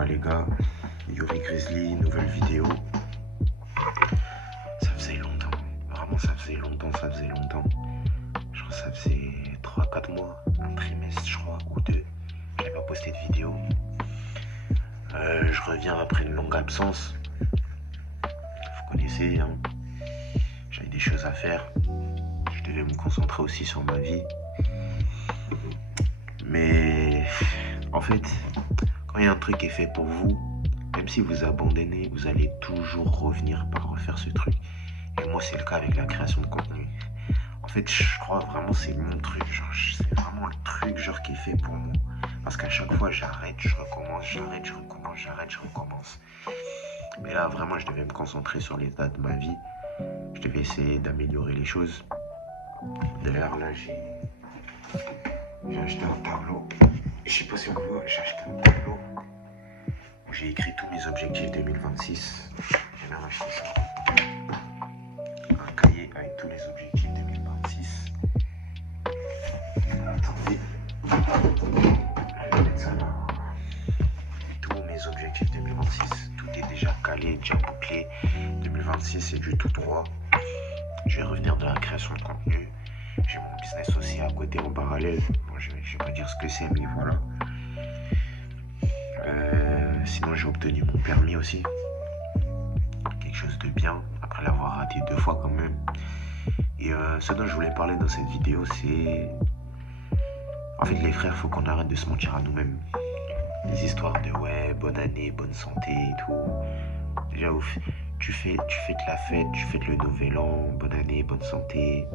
quoi les gars? Yuri Grizzly, nouvelle vidéo. Ça faisait longtemps, vraiment ça faisait longtemps. Je crois que ça faisait 3-4 mois, un trimestre je crois, ou deux. J'avais pas posté de vidéo. Je reviens après une longue absence. Vous connaissez, hein. J'avais des choses à faire. Je devais me concentrer aussi sur ma vie. Mais en fait, quand il y a un truc qui est fait pour vous, même si vous abandonnez, vous allez toujours revenir par refaire ce truc. Et moi, c'est le cas avec la création de contenu. En fait, je crois vraiment c'est mon truc. Genre, c'est vraiment le truc genre qui est fait pour moi. Parce qu'à chaque fois, j'arrête, je recommence, j'arrête, je recommence. Mais là, vraiment, je devais me concentrer sur l'état de ma vie. Je devais essayer d'améliorer les choses. D'ailleurs, là, j'ai acheté un tableau. Je sais pas si on voit, j'ai acheté un tableau où j'ai écrit tous mes objectifs 2026. J'ai même acheté ça. Un cahier avec tous les objectifs 2026. Attendez. Je vais mettre ça là. Tous mes objectifs 2026. Tout est déjà calé, déjà bouclé. 2026, c'est du tout droit. Je vais revenir de la création de contenu. J'ai mon business aussi à côté en parallèle. Bon, je vais pas dire ce que c'est, mais voilà. Sinon, j'ai obtenu mon permis aussi. Quelque chose de bien, après l'avoir raté 2 fois quand même. Et ce dont je voulais parler dans cette vidéo, c'est... En fait, les frères, faut qu'on arrête de se mentir à nous-mêmes. Les histoires de ouais, bonne année, bonne santé et tout. Déjà, tu fais de la fête, tu fêtes le nouvel an, bonne année, bonne santé.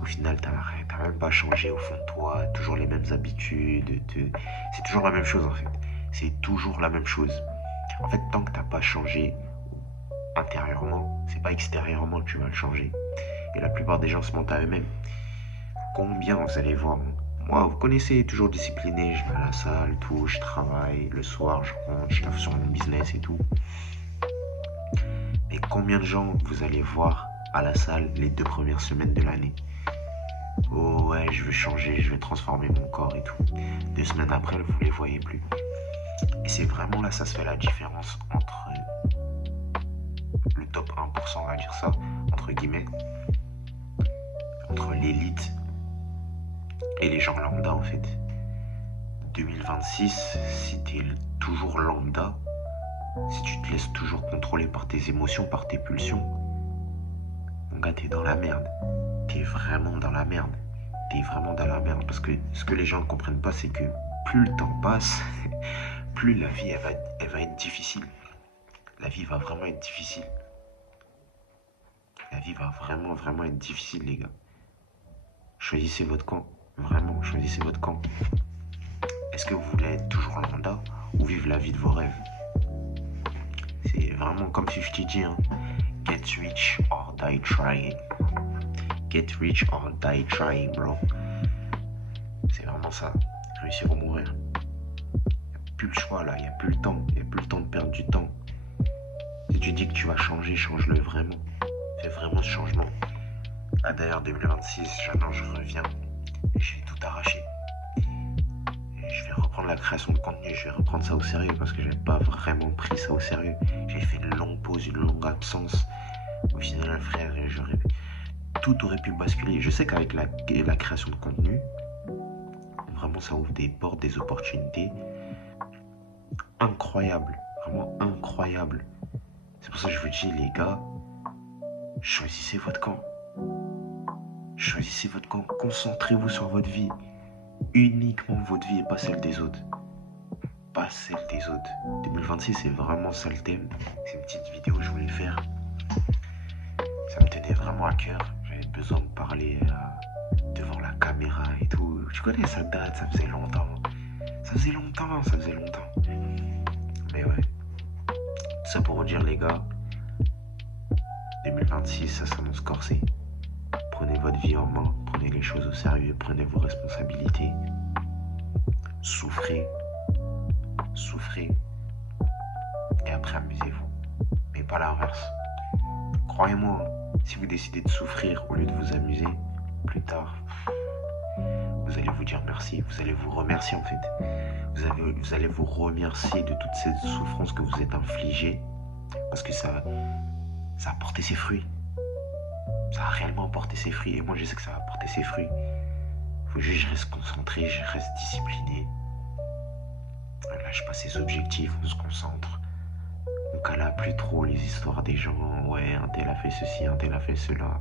Au final, t'as même pas changé au fond de toi, toujours les mêmes habitudes. C'est toujours la même chose en fait. C'est toujours la même chose. En fait, tant que t'as pas changé intérieurement, c'est pas extérieurement que tu vas le changer. Et la plupart des gens se mentent à eux-mêmes. Combien vous allez voir, moi, vous connaissez, toujours discipliné, je vais à la salle, tout, je travaille, le soir, je rentre, je taffe sur mon business et tout. Mais combien de gens vous allez voir à la salle les 2 premières semaines de l'année? Oh ouais, je veux changer, je veux transformer mon corps et tout. 2 semaines après, vous les voyez plus. Et c'est vraiment là, ça se fait la différence entre le top 1%, on va dire ça, entre guillemets, entre l'élite et les gens lambda en fait. 2026, si t'es toujours lambda, si tu te laisses toujours contrôler par tes émotions, par tes pulsions, mon gars, t'es dans la merde. T'es vraiment dans la merde. Parce que ce que les gens ne comprennent pas, c'est que plus le temps passe, plus la vie, elle va être difficile. La vie va vraiment être difficile. La vie va vraiment être difficile, les gars. Choisissez votre camp. Vraiment, choisissez votre camp. Est-ce que vous voulez être toujours lambda ou vivre la vie de vos rêves? C'est vraiment comme 50 dit, hein. Get rich or die trying. Get rich or die trying, bro. C'est vraiment ça. Réussir ou mourir. Il n'y a plus le choix là, il n'y a plus le temps. Il n'y a plus le temps de perdre du temps. Si tu dis que tu vas changer, change-le vraiment. Fais vraiment ce changement. Là d'ailleurs 2026, j'annonce, je reviens. Et je vais tout arracher. Et je vais reprendre la création de contenu, je vais reprendre ça au sérieux parce que j'avais pas vraiment pris ça au sérieux. J'ai fait une longue pause, une longue absence. Au final, frère, tout aurait pu basculer. Je sais qu'avec la création de contenu, vraiment ça ouvre des portes, des opportunités incroyables, vraiment incroyables. C'est pour ça que je vous dis, les gars, choisissez votre camp. Choisissez votre camp, concentrez-vous sur votre vie. Uniquement votre vie et pas celle des autres. Pas celle des autres. 2026, c'est vraiment ça le thème. C'est une petite vidéo que je voulais faire. Ça me tenait vraiment à cœur. J'avais besoin de parler devant la caméra et tout. Tu connais, ça date, ça faisait longtemps. Mais ouais. Tout ça pour vous dire, les gars, 2026, ça s'annonce corsé. Prenez votre vie en main, prenez les choses au sérieux, prenez vos responsabilités. Souffrez. Et après, amusez-vous. Mais pas l'inverse. Croyez-moi, si vous décidez de souffrir au lieu de vous amuser, plus tard, vous allez vous dire merci, vous allez vous remercier en fait. Vous allez vous remercier de toute cette souffrance que vous êtes infligée parce que ça a porté ses fruits. Ça a réellement porté ses fruits et moi je sais que ça va porter ses fruits. Faut juste que je reste concentré, je reste discipliné. Je lâche pas ses objectifs, on se concentre. On cala plus trop les histoires des gens. Ouais, un tel a fait ceci, un tel a fait cela.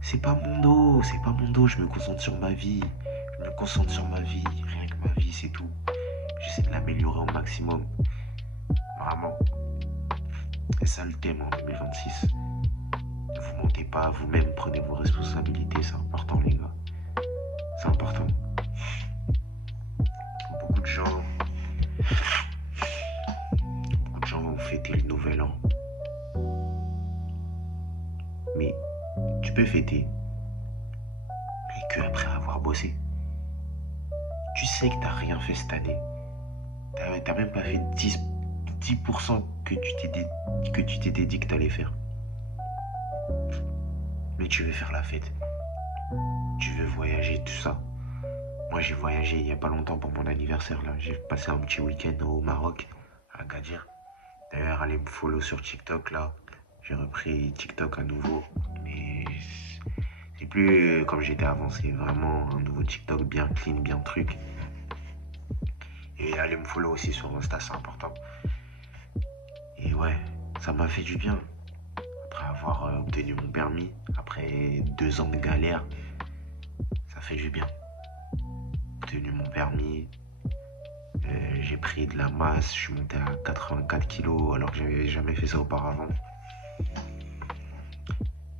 C'est pas mon dos, c'est pas mon dos. Je me concentre sur ma vie. Je me concentre sur ma vie. Rien que ma vie, c'est tout. J'essaie de l'améliorer au maximum. Vraiment. C'est ça le thème en 2026. Ne vous mentez pas à vous-même. Prenez vos responsabilités. C'est important, les gars. C'est important. Beaucoup de gens vont fêter le nouvel an. Mais tu peux fêter, mais que après avoir bossé. Tu sais que t'as rien fait cette année. T'as même pas fait 10% que tu t'étais dit que t'allais faire. Mais tu veux faire la fête. Tu veux voyager, tout ça. Moi j'ai voyagé il y a pas longtemps pour mon anniversaire là. J'ai passé un petit week-end au Maroc, à Agadir. D'ailleurs allez me follow sur TikTok là. J'ai repris TikTok à nouveau. Mais c'est plus comme j'étais avant, c'est vraiment un nouveau TikTok bien clean, bien truc. Et allez me follow aussi sur Insta, c'est important. Et ouais, ça m'a fait du bien. Après avoir obtenu mon permis, après 2 ans de galère, ça fait du bien. Obtenu mon permis, j'ai pris de la masse, je suis monté à 84 kilos alors que j'avais jamais fait ça auparavant.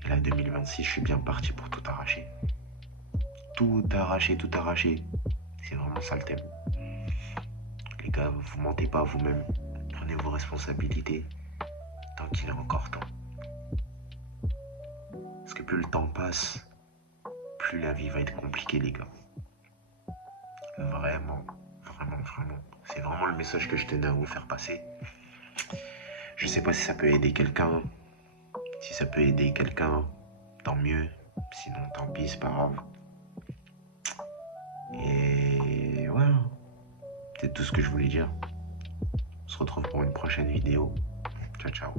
Et là 2026, je suis bien parti pour tout arracher. Tout arracher, tout arracher. C'est vraiment ça le thème. Les gars, vous mentez pas à vous-même. Prenez vos responsabilités tant qu'il est encore temps. Parce que plus le temps passe, plus la vie va être compliquée, les gars. Vraiment, vraiment, vraiment. C'est vraiment le message que je tenais à vous faire passer. Je sais pas si ça peut aider quelqu'un. Si ça peut aider quelqu'un, tant mieux. Sinon, tant pis, c'est pas grave. Et ouais, c'est tout ce que je voulais dire. On se retrouve pour une prochaine vidéo. Ciao, ciao.